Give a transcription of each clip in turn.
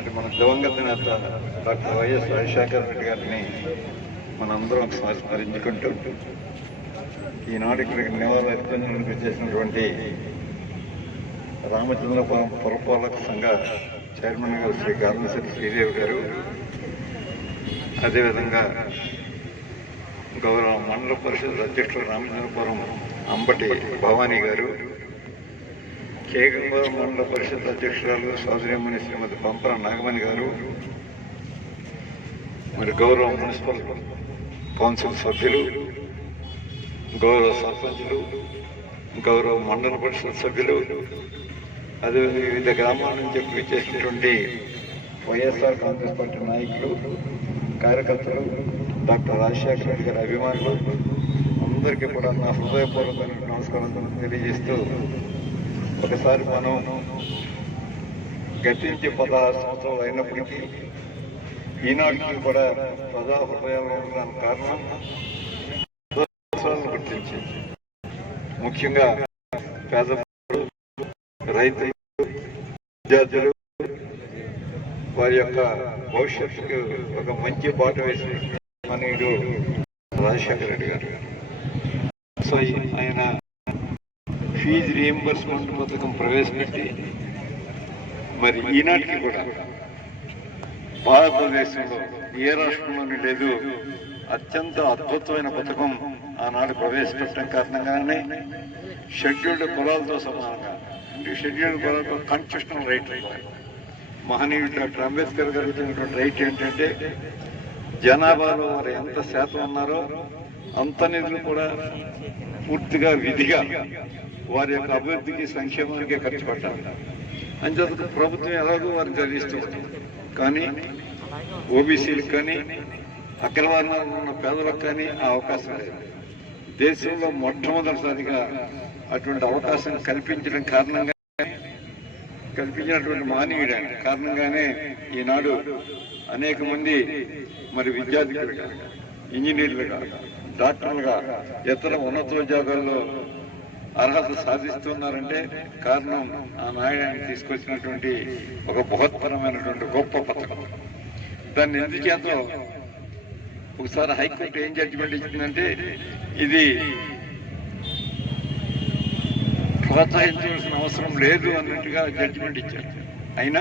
మరి మన దివంగత నేత డాక్టర్ వైఎస్ రాజశేఖర రెడ్డి గారిని మనందరం ఒకసారి స్మరించుకుంటూ ఈనాడు ఇక్కడికి నివాళులు అర్పించడానికి చేసినటువంటి రామచంద్రపురం పురపాలక సంఘ చైర్మన్ గారు శ్రీ గార్లశెట్టి శ్రీదేవి గారు, అదేవిధంగా గౌరవ మండల పరిషత్ అధ్యక్షులు రామచంద్రపురం అంబటి భవానీ గారు, కేగంగూరు మండల పరిషత్ అధ్యక్షురాలు సోదరిమణి శ్రీమతి పంపర నాగమణి గారు, మరి గౌరవ మున్సిపల్ కౌన్సిల్ సభ్యులు, గౌరవ సర్పంచులు, గౌరవ మండల పరిషత్ సభ్యులు, అదే వివిధ గ్రామాల నుంచి విచ్చేసినటువంటి వైఎస్ఆర్ కాంగ్రెస్ పార్టీ నాయకులు, కార్యకర్తలు, డాక్టర్ రాజశేఖర రెడ్డి గారి అభిమానులు అందరికీ కూడా నా హృదయపూర్వకమైన నమస్కారం తెలియజేస్తూ, ఒకసారి మనం గతించి 16 సంవత్సరాలు అయినప్పటికీ ఈనాటికి కూడా ప్రజా హృదయాల్లో ఉండడానికి కారణం గుర్తించి, ముఖ్యంగా పేద రైతులు, విద్యార్థులు వారి యొక్క భవిష్యత్తుకు ఒక మంచి బాట వేసిన మనీయుడు రాజశేఖర రెడ్డి గారు. సో ఆయన ఫీజు రీఎంబర్స్మెంట్ పథకం ప్రవేశపెట్టి మరి ఈనాటికి కూడా భారతదేశంలో ఏ రాష్ట్రంలోని లేదు అత్యంత అద్భుతమైన పథకం ఆనాడు ప్రవేశపెట్టడం కారణంగానే షెడ్యూల్డ్ కులాలతో సమానంగా, షెడ్యూల్డ్ కులాలతో కాన్స్టిట్యూషనల్ రైట్ మహనీయుడు డాక్టర్ అంబేద్కర్ గారు ఇచ్చినటువంటి రైట్ ఏంటంటే జనాభాలో వారు ఎంత శాతం ఉన్నారో అంత నిధులు కూడా పూర్తిగా విధిగా వారి యొక్క అభివృద్ధికి సంక్షేమానికి ఖర్చు పెట్టాలి. అంచేత ప్రభుత్వం ఎలాగో వారికి చదివిస్తూ ఉంటుంది. కానీ ఓబీసీలకు కానీ అగ్రవర్ణాల్లో ఉన్న పేదలకు కానీ ఆ అవకాశం లేదు. దేశంలో మొట్టమొదటిసారిగా అటువంటి అవకాశం కల్పించినటువంటి మహనీయుడు ఆయన కారణంగానే ఈనాడు అనేక మంది మరి విద్యార్థులుగా, ఇంజనీర్లుగా, డాక్టర్లుగా, ఇతర ఉన్నతోద్యోగాల్లో అర్హత సాధిస్తున్నారంటే కారణం ఆ నాయకుడిని తీసుకొచ్చినటువంటి ఒక బృహత్తరమైనటువంటి గొప్ప పథకం. దాన్ని ఎందుచేతో ఒకసారి హైకోర్టు ఏం జడ్జిమెంట్ ఇచ్చిందంటే ఇది ప్రోత్సహించవలసిన అవసరం లేదు అన్నట్టుగా జడ్జిమెంట్ ఇచ్చారు. అయినా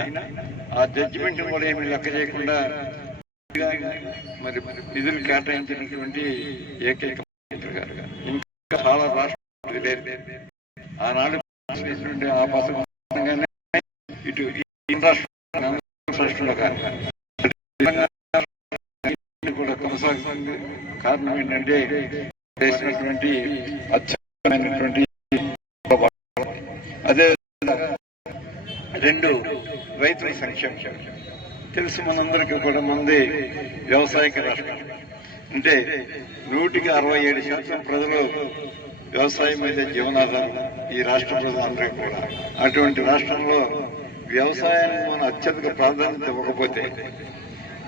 ఆ జడ్జిమెంట్ కూడా ఏమి లెక్క చేయకుండా మరి నిధులు కేటాయించినటువంటి ఏకైక మంత్రి గారు. ఇంకా చాలా రాష్ట్రాలు లేదు. ఆనాడు ఆ పథకంగానే ఇటు రాష్ట్రంలో కానీ కూడా కొనసాగుతుంది. కారణం ఏంటంటే చేసినటువంటి అత్యున్నతమైనటువంటి అదే 2 రైతుల సంక్షేమం తెలుసు మనందరికీ కూడా. మంది వ్యవసాయక రాష్ట్రం అంటే 167% ప్రజలు వ్యవసాయం మీద జీవనాధారం ఈ రాష్ట్ర ప్రజలందరికీ కూడా. అటువంటి రాష్ట్రంలో వ్యవసాయానికి మనం అత్యధిక ప్రాధాన్యత ఇవ్వకపోతే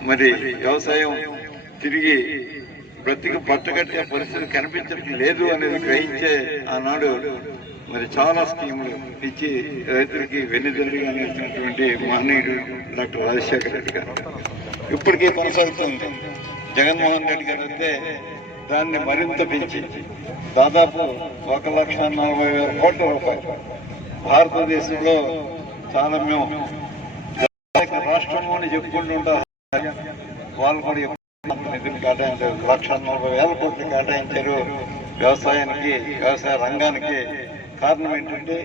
మరి వ్యవసాయం తిరిగి బ్రతికి పట్టగట్టే పరిస్థితి కనిపించడం లేదు అనేది గ్రహించే ఆనాడు మరి చాలా స్కీములు ఇచ్చి రైతులకి వెన్నుదన్నుగా నిలిచినటువంటి మహనీయుడు డాక్టర్ రాజశేఖర రెడ్డి గారు. ఇప్పటికీ కొనసాగుతుంది. జగన్మోహన్ రెడ్డి గారు అయితే దాన్ని మరింత పెంచి దాదాపు 1,40,000 కోట్ల రూపాయలు భారతదేశంలో చాలా మేము రాష్ట్రంలోని చెప్పుకుంటుంటా వాళ్ళు కూడా నిధులు కేటాయించారు. 1,40,000 కోట్లు కేటాయించారు వ్యవసాయానికి, వ్యవసాయ రంగానికి. కారణం ఏంటంటే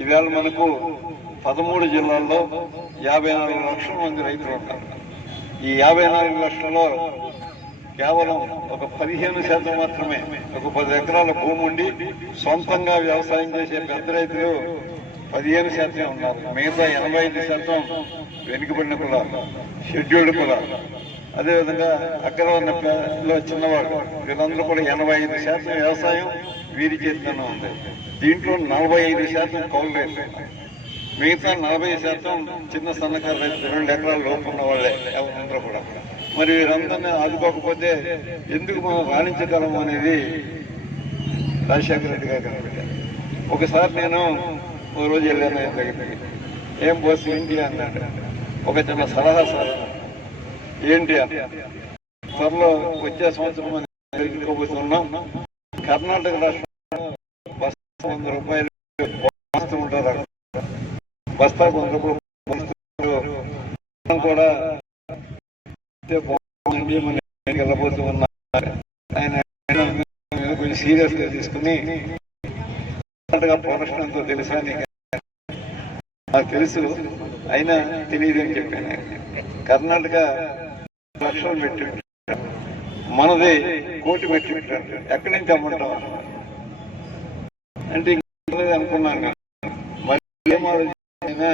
ఈవేళ మనకు 13 జిల్లాల్లో 54 లక్షల మంది రైతులు ఉంటారు. ఈ 54 లక్షలలో కేవలం ఒక 15% మాత్రమే, ఒక 10 ఎకరాల భూమి ఉండి సొంతంగా వ్యవసాయం చేసే పెద్ద రైతులు 15% ఉన్నారు. మిగతా 85% వెనుకబడిన కులాలు, షెడ్యూల్డ్ కులాలు, అదేవిధంగా అగ్రవర్ణంలో చిన్నవాళ్ళు, వీళ్ళందరూ కూడా 85% వ్యవసాయం వీరి చేతిలోనే ఉంది. దీంట్లో 45% కౌలు రైతులు, మిగతా 40% చిన్న సన్నకారు రైతులు, 2 ఎకరాల లోపు ఉన్న వాళ్ళే ఎవరందరూ కూడా. మరి వీరందరినీ ఆదుకోకపోతే ఎందుకు మనం రాణించగలము అనేది రాజశేఖర రెడ్డి గారు కనిపెట్టారు. ఒకసారి నేను ఓ రోజు వెళ్ళాను దగ్గరికి. ఏం బస్సు ఏంటి అన్నాడు. ఒక చిన్న సలహా సార్. ఏంటి అంటే త్వరలో వచ్చే సంవత్సరం మనం ఎదుర్కోబోతున్నాం. కర్ణాటక రాష్ట్రంలో బస్తా 100 రూపాయలు ఉంటారు. బస్తాకు 100 రూపాయలు కూడా వెళ్ళబోతూ ఉన్నారు. ఆయన కొంచెం సీరియస్ గా తీసుకుని కర్ణాటక ప్రొడక్షన్ ఎంతో తెలుసా నాకు తెలుసు, అయినా తెలియదు అని చెప్పాను. కర్ణాటక లక్షలు పెట్టి మనది 1 కోటి పెట్టి పెట్టారు. ఎక్కడి నుంచి అమ్మంటాం అంటే అనుకున్నాను. మరి ఏం ఆలోచన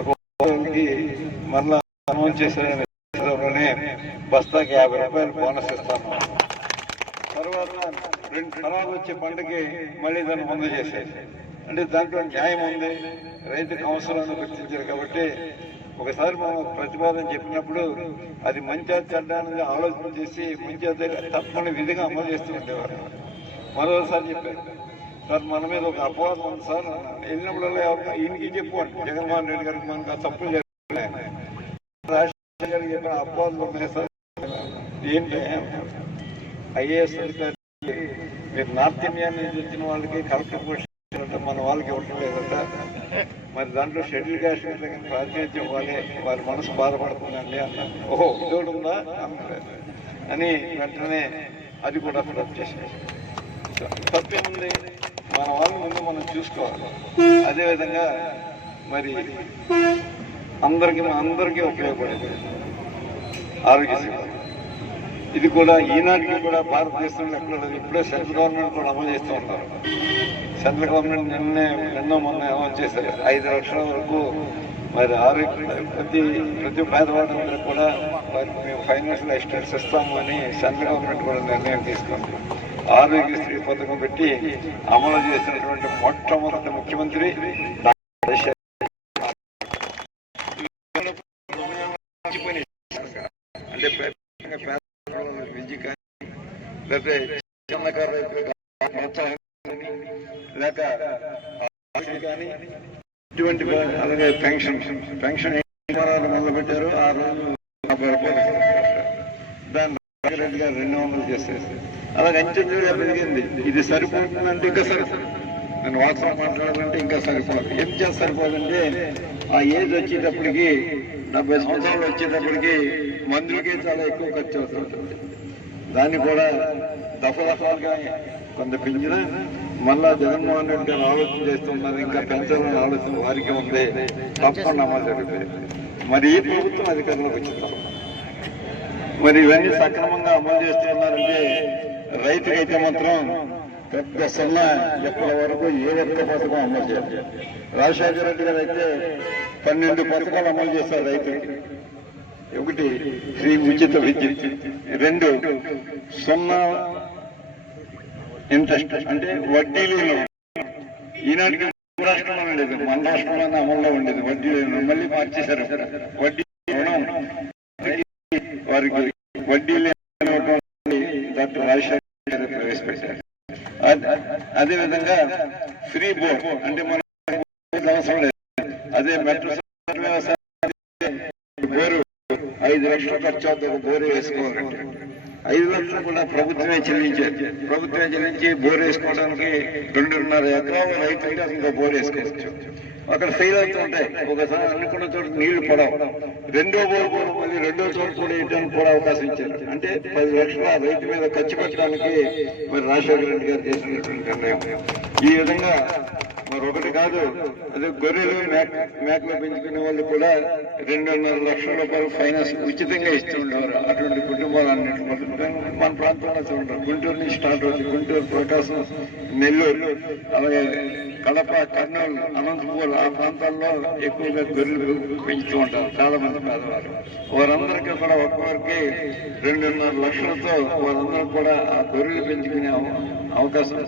ఒక మరలా అనౌన్స్ చేశారని బస్తాకి 50 రూపాయలు బోనస్ ఇస్తాను. తర్వాత 2 తరాలు వచ్చే పంటకి మళ్ళీ దాన్ని ముందు చేసేది. అంటే దాంట్లో న్యాయం ఉంది, రైతుకు అవసరాన్ని గుర్తించారు. కాబట్టి ఒకసారి మనం ప్రతిపాదన చెప్పినప్పుడు అది మంచి చెడ్డ అనేది ఆలోచన చేసి మంచి తప్పని విధిగా అమలు చేస్తూ ఉండేవారు. మరోసారి చెప్పారు, సార్ మన మీద ఒక అపవాదం ఉంది సార్, వెళ్ళినప్పుడల్లా ఎవరికి ఈయనకి చెప్పు అంటే జగన్మోహన్ రెడ్డి గారికి మనకు ఆ తప్పులు జరుగుతున్నాయి, రాజశేఖర్ గారికి చెప్పిన అపవాదాలు ఉన్నాయి సార్. ఏంటి ఐఏఎస్ అధికారి మీరు నార్త్ ఇండియా నుంచి వచ్చిన వాళ్ళకి కరెక్ట్ పోషన్ మన వాళ్ళకి ఇవ్వటం లేదట, మరి దాంట్లో షెడ్యూల్ క్యాస్ట్ ప్రాతినిధ్యం ఇవ్వాలి, వారి మనసు బాధపడుతుందండి అన్నారు. ఓహో ఇదోడు ఉందా అని వెంటనే అది కూడా ఫిలప్ చేశారు. తప్పేముంది, మన వాళ్ళ ముందు మనం చూసుకోవాలి. అదేవిధంగా మరి అందరికీ ఉపయోగపడేది ఆరోగ్యశ్రీ. ఇది కూడా ఈనాటికి కూడా భారతదేశంలో ఎక్కడ ఇప్పుడే సెంట్రల్ గవర్నమెంట్ కూడా అమలు చేస్తూ ఉన్నారు. సెంట్రల్ గవర్నమెంట్ మొన్న అమలు చేశారు. 5 లక్షల వరకు మరి ఆరోగ్య ప్రతి పేదవాళ్ళందరూ కూడా వారికి మేము ఫైనాన్షియల్ అసిస్టెన్స్ ఇస్తాము అని సెంట్రల్ గవర్నమెంట్ కూడా నిర్ణయం తీసుకుంది. ఆరోగ్యశ్రీ పథకం పెట్టి అమలు చేసినటువంటి మొట్టమొదటి ముఖ్యమంత్రి అంటే విద్య కానీ లేకపోతే చిన్నకారు ప్రోత్సాహం లేక కానీ ఇటువంటి అలాగే పెన్షన్ మొదలు పెట్టారు. ఆ రోజు 50 రూపాయలు దాన్ని రెడ్డి గారు 200 చేసేసి అలాగే అంచెలుగా పెరిగింది. ఇది సరిపోతుందంటే ఇంకా సరిపోతుంది. నేను వాట్సాప్ మాట్లాడాలంటే ఇంకా సరిపోదు. ఏం చేస్తే సరిపోదంటే ఆ ఏజ్ వచ్చేటప్పటికి 70 సంవత్సరాలు వచ్చేటప్పటికి మందులకే చాలా ఎక్కువ ఖర్చు అవుతుంటుంది. దాన్ని కూడా దఫాలుగా కొంత పెంచిన మళ్ళా జగన్మోహన్ రెడ్డి గారు ఆలోచన చేస్తున్నారు. ఇంకా పెంచాలని ఆలోచన వారికి ఉంది. తప్పకుండా అమలు జరుగుతుంది. మరి ఈ ప్రభుత్వం అధికారంలోకి వచ్చింది. మరి ఇవన్నీ సక్రమంగా అమలు చేస్తున్నారంటే రైతుకైతే మాత్రం పెద్ద సొన్నా ఎప్పటి వరకు ఏ ఒక్క పథకం అమలు చేయాలి. రాజశేఖర రెడ్డి గారు అయితే 12 పథకాలు అమలు చేస్తారు రైతుకి. 1 ఫ్రీ ఉచిత విద్యుత్, 2 0 ఇంట్రెస్ట్ అంటే వడ్డీ లేని. ఈనాటికి రాష్ట్రంలో ఉండేది, మన రాష్ట్రంలోనే అమల్లో ఉండేది వడ్డీ లేని. మళ్ళీ మార్చేశారు. వడ్డీ రుణం వారికి వడ్డీ లేని డాక్టర్ రాజశేఖర గారు ప్రవేశపెట్టారు. అదేవిధంగా ఫ్రీ బోర్ అంటే మన అవసరం లేదు. అదే మెట్రో బోరు 5 లక్షలు ఖర్చు అవుతుంది. బోరు వేసుకోవాలంటే 5 లక్షలు కూడా ప్రభుత్వమే చెల్లించి బోర్ వేసుకోవడానికి 2.5 ఎకరాల రైతులకి ఇంకా బోర్ వేసుకోవచ్చు. అక్కడ ఫెయిల్ అవుతుంటాయి. ఒకసారి అనుకున్న చోట నీళ్లు పడవు. 2వ బోర్ కూడా మళ్ళీ 2వ చోట కూడా ఇవ్వడానికి కూడా అవకాశం ఇచ్చారు. అంటే 10 లక్షల రైతు మీద ఖర్చు పెట్టడానికి మరి రాజశేఖర రెడ్డి గారు చేసినటువంటి నిర్ణయం. ఈ విధంగా మరొకటి కాదు, అదే గొర్రెలు మేకలు పెంచుకునే వాళ్ళు కూడా 2.5 లక్షల రూపాయలు ఫైనాన్స్ ఉచితంగా ఇస్తూ ఉండేవారు. అటువంటి కుటుంబాలన్నింటి మన ప్రాంతంలో చూడండి. గుంటూరు నుంచి స్టార్ట్ అవుతుంది. గుంటూరు, ప్రకాశం, నెల్లూరు, అలాగే కడప, కర్నూలు, అనంతపూర్ ఆ ప్రాంతాల్లో ఎక్కువగా గొర్రెలు పెంచుతూ ఉంటారు చాలా మంది పేదవారు. వారందరికీ కూడా ఒక్కొక్కరికి 2.5 లక్షలతో వారందరూ కూడా ఆ గొర్రెలు పెంచుకునే అవకాశం